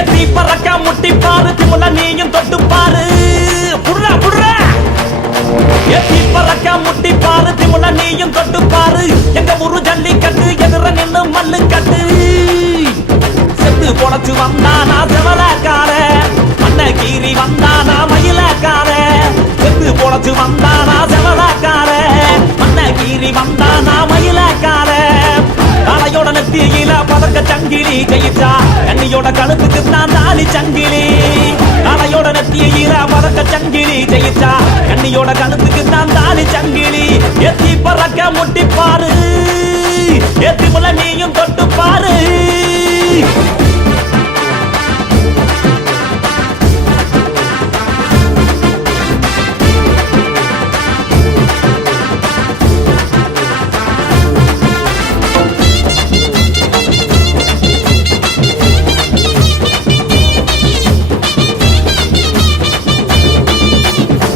எத்தி பறக்க முட்டி பாரு திமுல நீயும் தொட்டு பாரு. புடுறா புடுறா. எத்தி பறக்க முட்டி பாரு திமுல நீயும் தொட்டு பாரு. எங்க ஊரு ஜல்லிக்கட்டு எதிர நின்னு மல்லு கட்டு செத்து பொழைச்சு வந்தானா செவலக்கார மண்ண கீறி வந்தானா மயிலக்கார செத்து பொழைச்சு வந்தானா செவலாக்கார? மண்ண வந்தானா மயிலாக்கார? தலையோட நெத்தியில பதக்க சங்கிலி ஜெயிச்சா? கண்ணியோட கழுத்துக்கு தான் தாலி சங்கிலி. தலையோட நெத்தியில பதக்க சங்கிலி ஜெயிச்சா? கண்ணியோட கழுத்துக்கு தான் தாலி சங்கிலி. எத்தி பறக்க முட்டி பாரு எத்தி முல நீயும் தொட்டு பாரு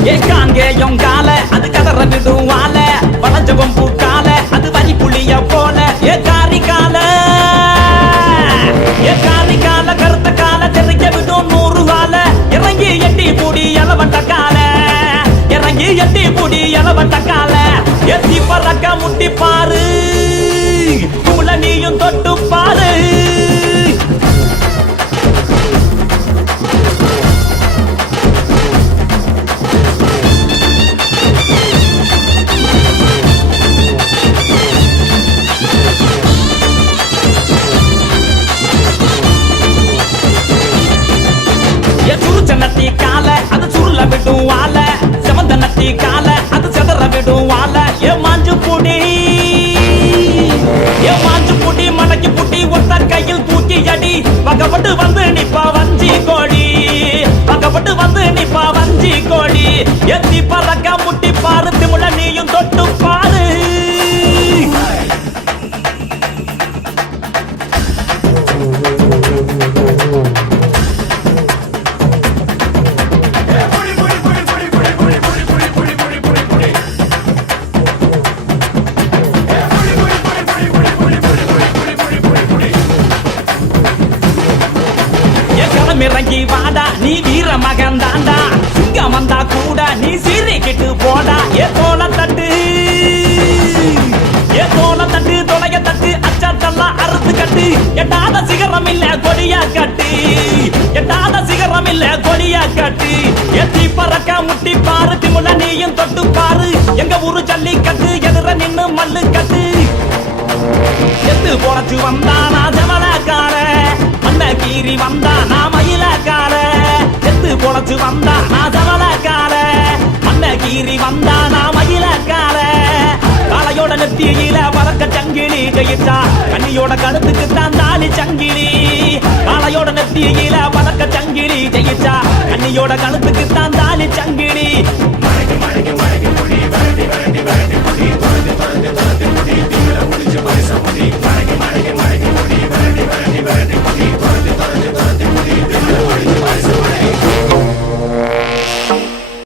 ஏ காங்கேயம் கால. அது கதற விடுவால வளஞ்சவம் பூக்கால. அது வரி புளிய போல. ஏ காரி கால. ஏ காரி கால கருத்த கால. தெரிக்க விடும் நூறு வால. இறங்கி எட்டி பூடி எலவட்ட கால. இறங்கி எட்டி பூடி எலவட்ட கால. எத்தி பறக்க முட்டி பாரு. என் சுருச்ச நட்டி கால அது சுருள விடும் வால. செவந்த நத்தி கால அது செதற விடும் வால. ஏ மாஞ்சு புடி ஏ மாஞ்சு புடி மடக்கி புடி ஒத்த கையில் தூக்கி அடி. பக்கப்பட்டு வந்து நிப்பா வஞ்சி கோடி பக்கப்பட்டு வந்து நிப்பா இறங்கி வாடா நீ வீர மகன் தாண்டா. சிங்கம் வந்தா கூட நீ சீறிக்கிட்டு போடா. ஏ போல தட்டு ஏ போல தட்டு தொலைய தட்டு அச்சத்தெல்லாம் அறுத்து கட்டு. எட்டாத சிகரம் இல்ல கொடியா கட்டி. எட்டாத சிகரம் இல்ல கொடியா கட்டி. எத்தி பறக்க முட்டி பாரு திமுல நீயும் தொட்டு பாரு. எங்க ஊரு ஜல்லிக்கட்டு எதிர நின்னு மல்லு கட்டு. எத்து போனச்சு வந்தானா ஜமலக்கார மண்ண கீரி வந்தானா எத்து வந்தா நான் ஜமலக்கார மண்ண கீறி வந்தா நான் மயிலக்கார காலையோட நெத்தியில வளர்க்க சங்கிலி ஜெயிச்சா கண்ணியோட கழுத்துக்கு தான் தாலி சங்கிலி. காலையோட நெத்தியில வளர்க்க சங்கிலி ஜெயிச்சா கண்ணியோட கழுத்துக்கு தான் தாலி சங்கிலி.